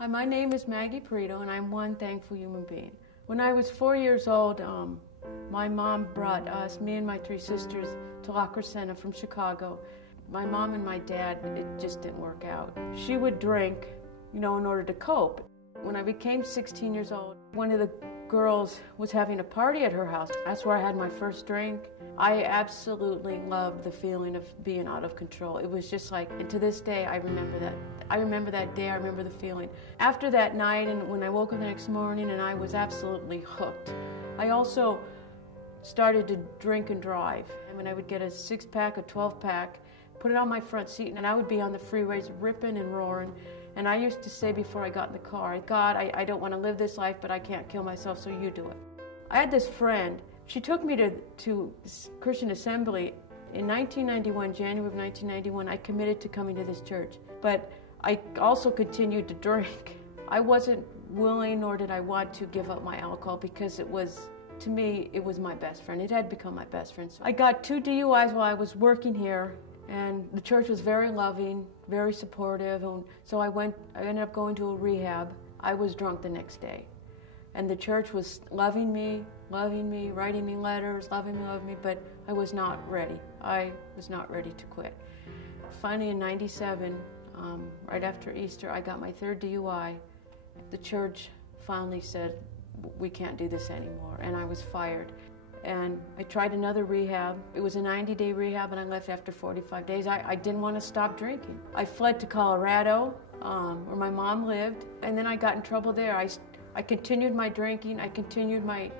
Hi, my name is Maggie and I'm one thankful human being. When I was 4 years old, my mom brought us, me and my three sisters, to La Crescenta from Chicago. My mom and my dad, it just didn't work out. She would drink, in order to cope. When I became 16 years old, one of the girls was having a party at her house. That's where I had my first drink. I absolutely loved the feeling of being out of control. It was just like, and to this day, I remember that. I remember that day, I remember the feeling. After that night, and when I woke up the next morning, and I was absolutely hooked. I also started to drink and drive. I mean, I would get a 6-pack, a 12-pack, put it on my front seat, and I would be on the freeways ripping and roaring. And I used to say before I got in the car, God, I don't want to live this life, but I can't kill myself, so you do it. I had this friend. She took me to Christian Assembly. In 1991, January of 1991, I committed to coming to this church. But I also continued to drink. I wasn't willing, nor did I want to give up my alcohol because it was, to me, it was my best friend. It had become my best friend. So I got 2 DUIs while I was working here, and the church was very loving, very supportive. And so I ended up going to a rehab. I was drunk the next day. And the church was loving me, writing me letters, loving me, but I was not ready. I was not ready to quit. Finally, in '97, right after Easter, I got my 3rd DUI. The church finally said, we can't do this anymore, and I was fired. And I tried another rehab. It was a 90-day rehab, and I left after 45 days. I didn't want to stop drinking. I fled to Colorado, where my mom lived, and then I got in trouble there. I continued my drinking. I continued my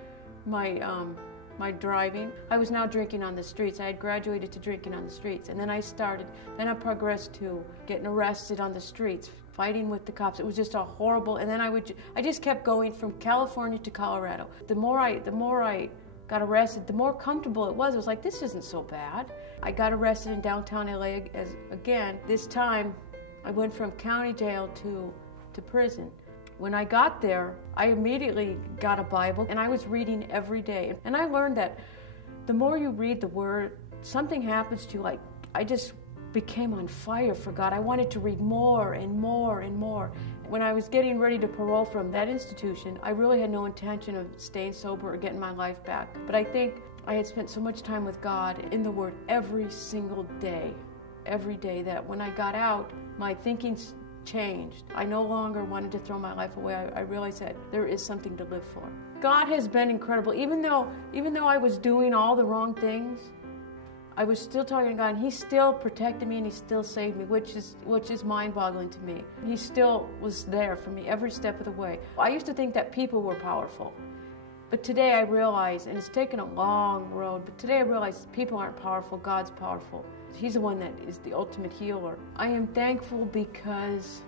driving. I was now drinking on the streets. I had graduated to drinking on the streets. And then I progressed to getting arrested on the streets, fighting with the cops. It was just a horrible, and then I just kept going from California to Colorado. The more I got arrested, the more comfortable it was. It was like, this isn't so bad. I got arrested in downtown LA again. This time, I went from county jail to prison. When I got there, I immediately got a Bible, and I was reading every day. And I learned that the more you read the Word, something happens to you. Like, I just became on fire for God. I wanted to read more and more and more. When I was getting ready to parole from that institution, I really had no intention of staying sober or getting my life back. But I think I had spent so much time with God in the Word every single day, that when I got out, my thinking's changed. I no longer wanted to throw my life away. I realized that there is something to live for. God has been incredible. Even though I was doing all the wrong things, I was still talking to God, and He still protected me, and He still saved me, which is mind-boggling to me. He still was there for me every step of the way. I used to think that people were powerful, but today I realize, and it's taken a long road, but today I realize people aren't powerful, God's powerful. He's the one that is the ultimate healer. I am thankful because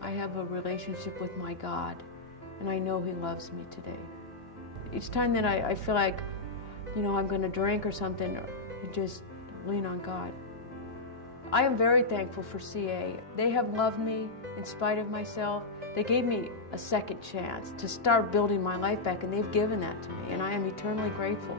I have a relationship with my God, and I know He loves me today. Each time that I feel like, I'm going to drink or something, I just lean on God. I am very thankful for CA. They have loved me in spite of myself. They gave me a second chance to start building my life back, and they've given that to me, and I am eternally grateful.